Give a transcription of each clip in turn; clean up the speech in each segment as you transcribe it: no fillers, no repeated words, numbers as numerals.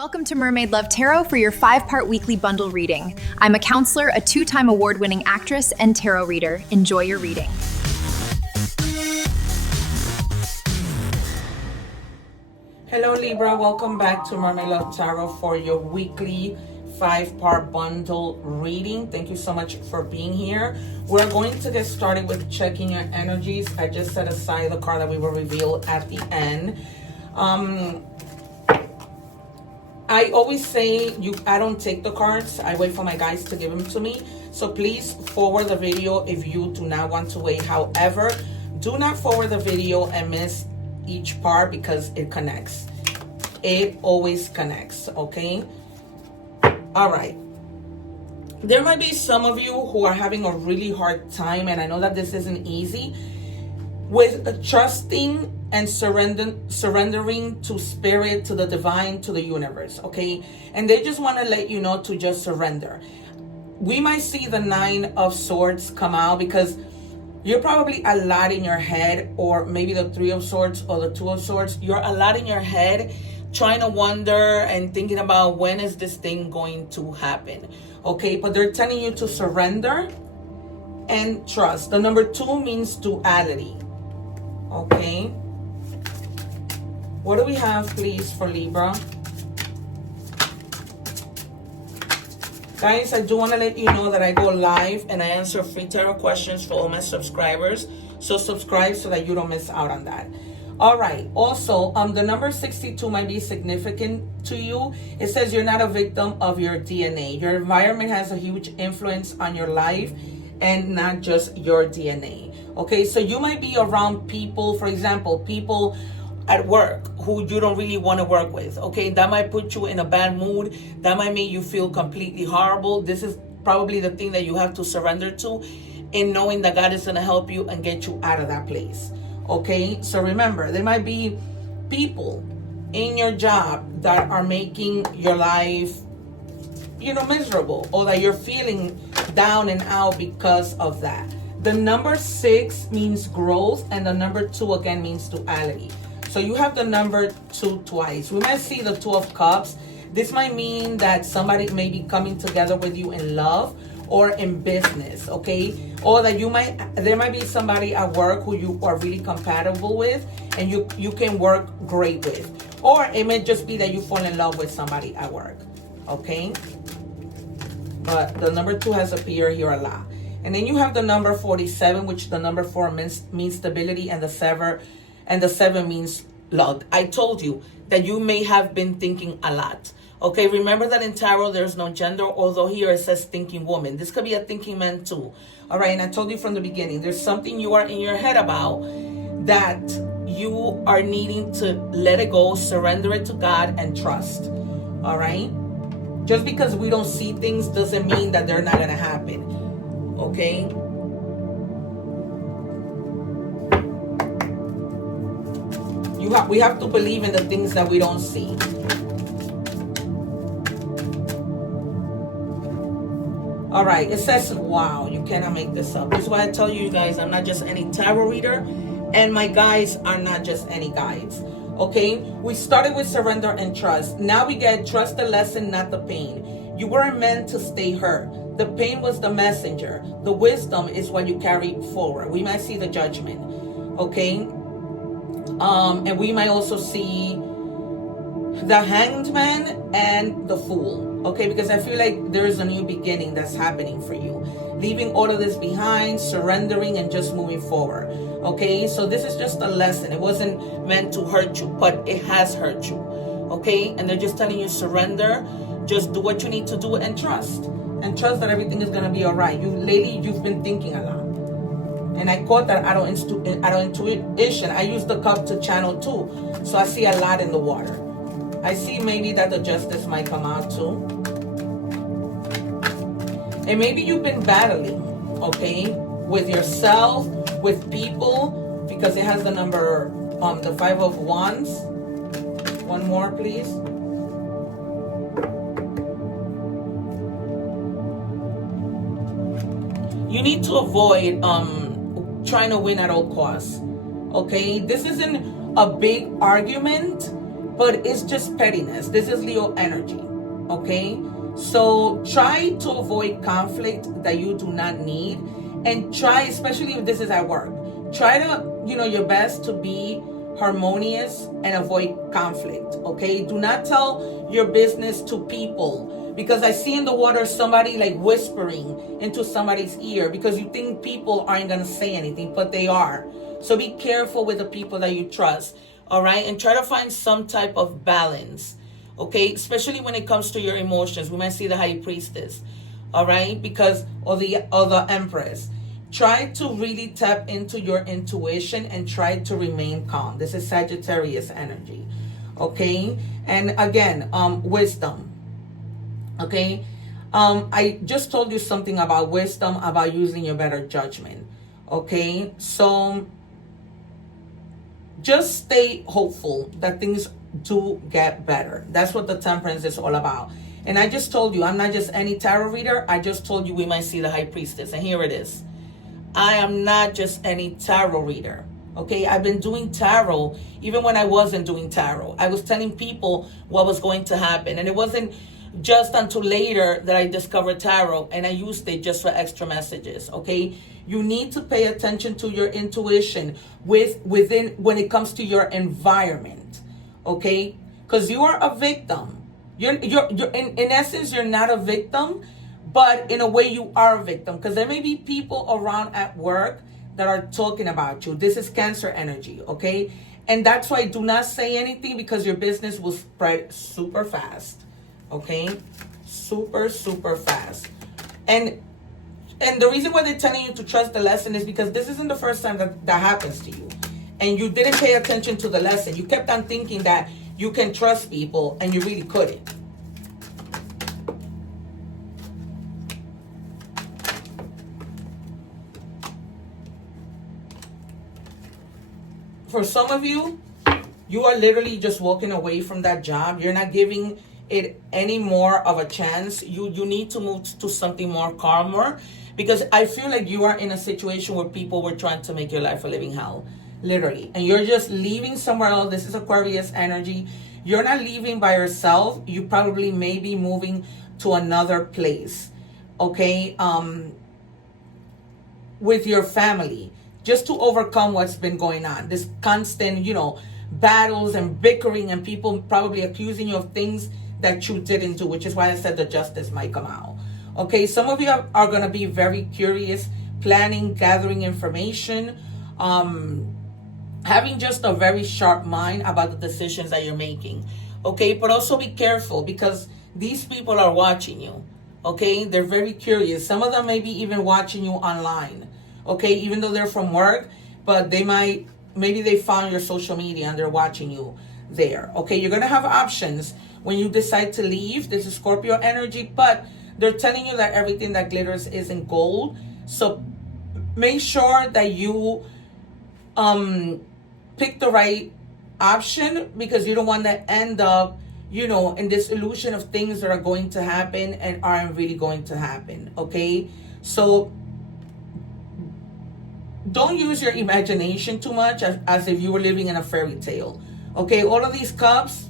Welcome to Mermaid Love Tarot for your 5-part weekly bundle reading. I'm a counselor, a 2-time award-winning actress, and tarot reader. Enjoy your reading. Hello Libra, welcome back to Mermaid Love Tarot for your weekly 5-part bundle reading. Thank you so much for being here. We're going to get started with checking your energies. I just set aside the card that we will reveal at the end. I always say I don't take the cards. I wait for my guys to give them to me. So please forward the video if you do not want to wait. However, do not forward the video and miss each part because it connects. It always connects, okay? All right. There might be some of you who are having a really hard time, and I know that this isn't easy, with trusting and surrendering to spirit, to the divine, to the universe, okay? And they just want to let you know to just surrender. We might see the 9 of Swords come out because you're probably a lot in your head, or maybe the 3 of Swords or the 2 of Swords. You're a lot in your head trying to wonder and thinking about when is this thing going to happen, okay? But they're telling you to surrender and trust. The number 2 means duality, okay? What do we have, please, for Libra? Guys, I do want to let you know that I go live and I answer free tarot questions for all my subscribers. So subscribe so that you don't miss out on that. All right. Also, the number 62 might be significant to you. It says you're not a victim of your DNA. Your environment has a huge influence on your life and not just your DNA. Okay, so you might be around people, for example, people at work who you don't really want to work with, okay? That might put you in a bad mood. That might make you feel completely horrible. This is probably the thing that you have to surrender to, in knowing that God is going to help you and get you out of that place, okay? So remember, there might be people in your job that are making your life, miserable, or that you're feeling down and out because of that. The number 6 means growth, and the number 2 again means duality. So you have the number 2 twice. We might see the 2 of Cups. This might mean that somebody may be coming together with you in love or in business, okay? Or that there might be somebody at work who you are really compatible with and you can work great with. Or it may just be that you fall in love with somebody at work, okay? But the number 2 has appeared here a lot. And then you have the number 47, which the number 4 means stability, and the 7 means luck. I told you that you may have been thinking a lot. Okay, remember that in tarot, there's no gender, although here it says thinking woman. This could be a thinking man too. All right, and I told you from the beginning, there's something you are in your head about that you are needing to let it go, surrender it to God, and trust. All right? Just because we don't see things doesn't mean that they're not going to happen. Okay? We have to believe in the things that we don't see. All right, it says, wow, you cannot make this up. This is why I tell you guys, I'm not just any tarot reader, and my guides are not just any guides. Okay, we started with surrender and trust. Now we get trust the lesson, not the pain. You weren't meant to stay hurt. The pain was the messenger. The wisdom is what you carry forward. We might see the judgment. Okay. And we might also see the Hanged Man and the Fool, okay? Because I feel like there is a new beginning that's happening for you. Leaving all of this behind, surrendering, and just moving forward, okay? So this is just a lesson. It wasn't meant to hurt you, but it has hurt you, okay? And they're just telling you surrender, just do what you need to do, and trust. And trust that everything is going to be all right. Lately, you've been thinking a lot. And I caught that out of intuition. I use the cup to channel too. So I see a lot in the water. I see maybe that the justice might come out too. And maybe you've been battling, okay, with yourself, with people, because it has the number, the 5 of Wands. One more, please. You need to avoid trying to win at all costs, okay? This isn't a big argument, but it's just pettiness. This is Leo energy, okay? So try to avoid conflict that you do not need, and try, especially if this is at work, try to, your best to be harmonious and avoid conflict, okay? Do not tell your business to people, because I see in the water somebody like whispering into somebody's ear because you think people aren't going to say anything, but they are. So be careful with the people that you trust, all right? And try to find some type of balance, okay? Especially when it comes to your emotions. We might see the High Priestess, all right? Or the Empress. Try to really tap into your intuition and try to remain calm. This is Sagittarius energy, okay? And again, wisdom, okay? I just told you something about wisdom, about using your better judgment, okay? So just stay hopeful that things do get better. That's what the Temperance is all about. And I just told you, I'm not just any tarot reader. I just told you we might see the High Priestess. And here it is. I am not just any tarot reader, okay? I've been doing tarot even when I wasn't doing tarot. I was telling people what was going to happen. And it wasn't just until later that I discovered tarot and I used it just for extra messages, okay? You need to pay attention to your intuition when it comes to your environment, okay? Because you are a victim. You're in essence, you're not a victim, but in a way you are a victim, because there may be people around at work that are talking about you. This is Cancer energy, okay? And that's why do not say anything, because your business will spread super fast, okay? Super, super fast. And the reason why they're telling you to trust the lesson is because this isn't the first time that happens to you. And you didn't pay attention to the lesson. You kept on thinking that you can trust people, and you really couldn't. For some of you, you are literally just walking away from that job. You're not giving it any more of a chance. You need to move to something more calmer, because I feel like you are in a situation where people were trying to make your life a living hell, literally. And you're just leaving somewhere else. This is Aquarius energy. You're not leaving by yourself. You probably may be moving to another place, okay? With your family, just to overcome what's been going on. This constant, battles and bickering, and people probably accusing you of things that you didn't do, which is why I said the justice might come out. Okay, some of you are going to be very curious, planning, gathering information, having just a very sharp mind about the decisions that you're making. Okay, but also be careful, because these people are watching you. Okay, they're very curious. Some of them may be even watching you online. Okay, even though they're from work, but maybe they found your social media and they're watching you there. Okay, you're going to have options when you decide to leave. This is Scorpio energy, but they're telling you that everything that glitters isn't gold. So make sure that you pick the right option, because you don't want to end up, in this illusion of things that are going to happen and aren't really going to happen. Okay, so don't use your imagination too much as if you were living in a fairy tale. Okay, all of these cups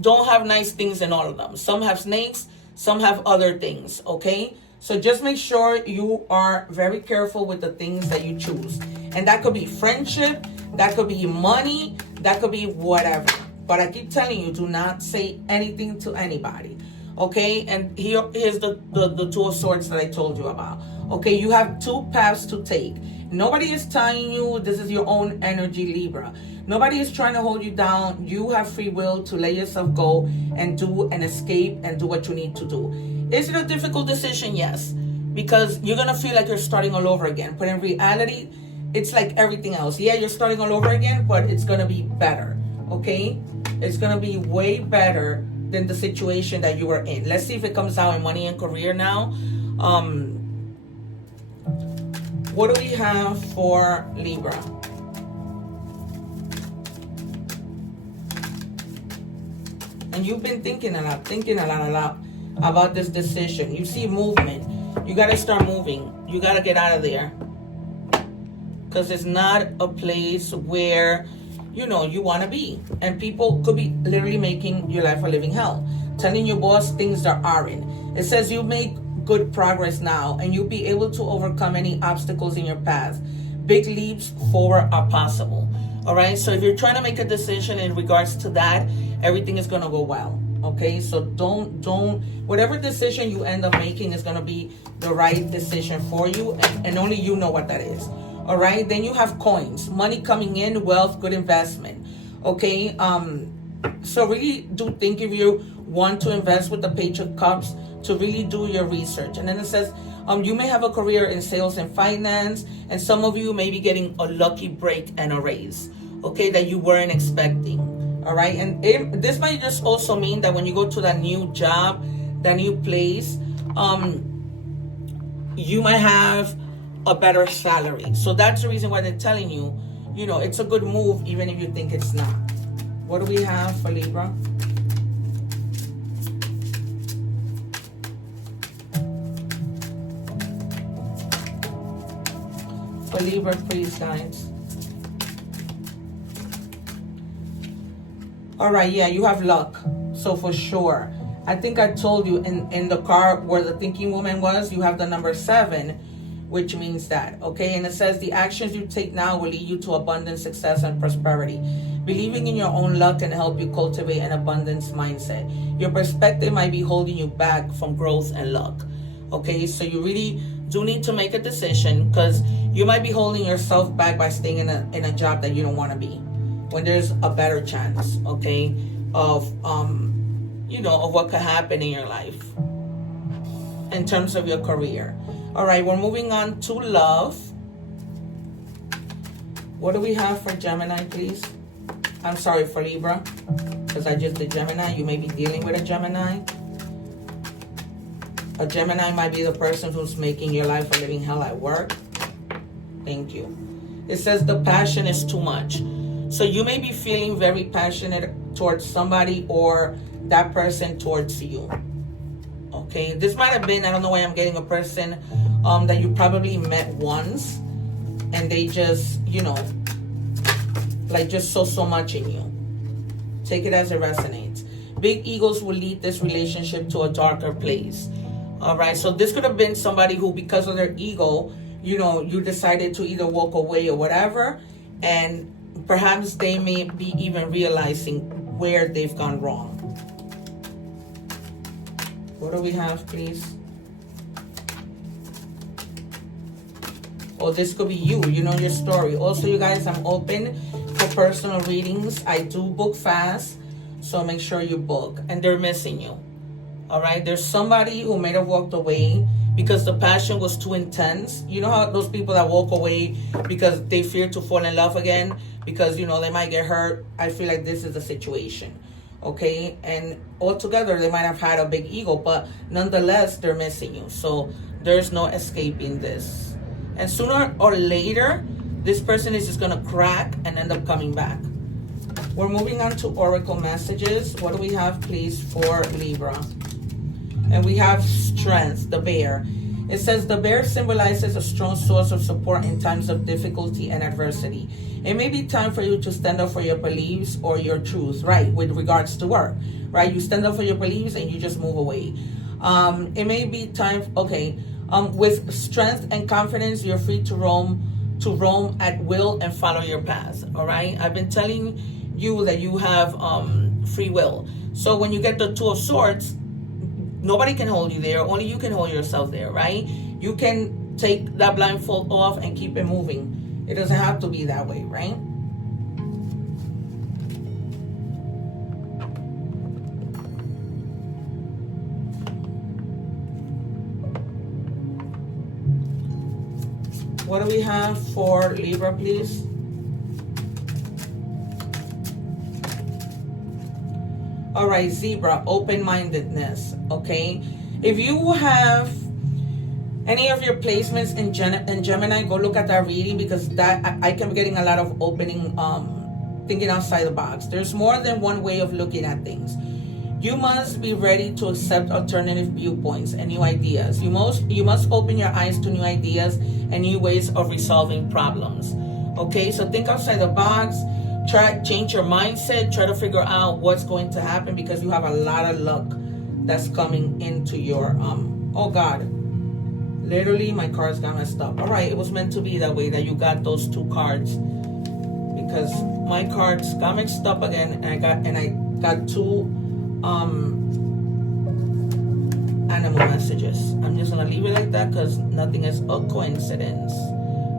don't have nice things in all of them. Some have snakes, some have other things, okay? So just make sure you are very careful with the things that you choose. And that could be friendship, that could be money, that could be whatever. But I keep telling you, do not say anything to anybody, okay? And here's the Two of Swords that I told you about. Okay, you have two paths to take. Nobody is tying you. This is your own energy, Libra. Nobody is trying to hold you down. You have free will to let yourself go and do an escape and do what you need to do. Is it a difficult decision? Yes, because you're going to feel like you're starting all over again. But in reality, it's like everything else. Yeah, you're starting all over again, but it's going to be better, okay? It's going to be way better than the situation that you were in. Let's see if it comes out in money and career now. What do we have for Libra? And you've been thinking a lot about this decision. You see movement. You got to start moving. You got to get out of there. Because it's not a place where you want to be. And people could be literally making your life a living hell, telling your boss things that aren't. It says you make good progress now, and you'll be able to overcome any obstacles in your path. Big leaps forward are possible. All right, so if you're trying to make a decision in regards to that, everything is going to go well. Okay, so don't whatever decision you end up making is going to be the right decision for you, and only you know what that is. All right, then you have coins, money coming in, wealth, good investment. Okay, so really do think, if you want to invest with the Page of Cups, to really do your research. And then it says you may have a career in sales and finance, and some of you may be getting a lucky break and a raise, okay, that you weren't expecting. All right, and this might just also mean that when you go to that new job, that new place, you might have a better salary. So that's the reason why they're telling you, it's a good move, even if you think it's not. What do we have for Libra? For Libra, please, guys. All right, yeah, you have luck. So for sure. I think I told you in the card where the thinking woman was, you have the number 7, which means that, okay? And it says the actions you take now will lead you to abundance, success, and prosperity. Believing in your own luck can help you cultivate an abundance mindset. Your perspective might be holding you back from growth and luck. Okay, so you really do need to make a decision, because you might be holding yourself back by staying in a job that you don't want to be, when there's a better chance, okay, of of what could happen in your life in terms of your career. All right, we're moving on to love. What do we have for Gemini, please? I'm sorry, for Libra, because I just did Gemini. You may be dealing with a Gemini. A Gemini might be the person who's making your life a living hell at work. Thank you. It says the passion is too much. So you may be feeling very passionate towards somebody, or that person towards you. Okay, this might have been, I don't know why I'm getting a person that you probably met once, and they just, just saw so much in you. Take it as it resonates. Big egos will lead this relationship to a darker place. All right, so this could have been somebody who, because of their ego, you decided to either walk away or whatever, and perhaps they may be even realizing where they've gone wrong. What do we have, please? Oh, this could be you. You know your story. Also, you guys, I'm open for personal readings. I do book fast, so make sure you book. And they're missing you. All right? There's somebody who may have walked away because the passion was too intense. You know how those people that walk away because they fear to fall in love again, because they might get hurt? I feel like this is the situation. Okay, and altogether they might have had a big ego, but nonetheless they're missing you. So there's no escaping this, and sooner or later this person is just gonna crack and end up coming back. We're moving on to oracle messages. What do we have, please, for Libra? And we have strength, the bear. It says the bear symbolizes a strong source of support in times of difficulty and adversity. It may be time for you to stand up for your beliefs or your truth, right? With regards to work, right? You stand up for your beliefs and you just move away. It may be time, okay. With strength and confidence, you're free to roam at will and follow your path. All right. I've been telling you that you have free will. So when you get the Two of Swords, nobody can hold you there. Only you can hold yourself there, right? You can take that blindfold off and keep it moving. It doesn't have to be that way, right? What do we have for Libra, please? All right, Zebra, open-mindedness, okay? If you have any of your placements in Gemini, go look at that reading, because that I can be getting a lot of opening, thinking outside the box. There's more than one way of looking at things. You must be ready to accept alternative viewpoints and new ideas. You must open your eyes to new ideas and new ways of resolving problems. Okay, so think outside the box. change your mindset, try to figure out what's going to happen, because you have a lot of luck that's coming into your oh God, literally my cards got messed up. All right, it was meant to be that way, that you got those two cards, because my cards got mixed up again, and I got two animal messages. I'm just gonna leave it like that, because nothing is a coincidence.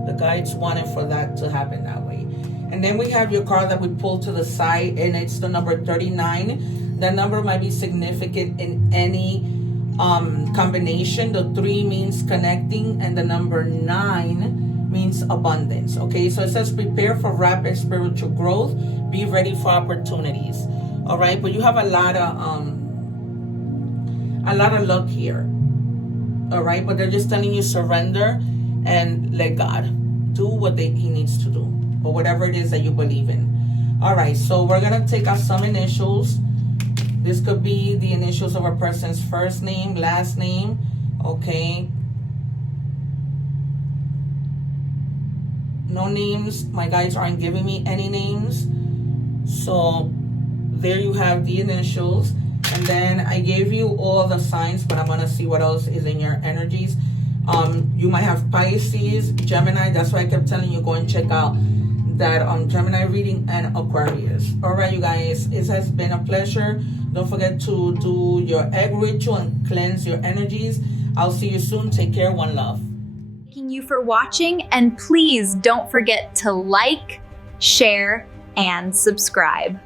The guides wanted for that to happen that way. And then we have your card that we pulled to the side, and it's the number 39. That number might be significant in any combination. The 3 means connecting, and the number 9 means abundance. Okay, so it says prepare for rapid spiritual growth, be ready for opportunities. All right, but you have a lot of luck here. All right, but they're just telling you surrender and let God do what he needs to do, or whatever it is that you believe in. All right, so we're gonna take out some initials. This could be the initials of a person's first name, last name. Okay, no names. My guides aren't giving me any names, so there you have the initials. And then I gave you all the signs, but I'm gonna see what else is in your energies. You might have Pisces, Gemini. That's why I kept telling you, go and check out that Gemini reading, and Aquarius. All right, you guys, it has been a pleasure. Don't forget to do your egg ritual and cleanse your energies. I'll see you soon. Take care. One love. Thank you for watching, and please don't forget to like, share, and subscribe.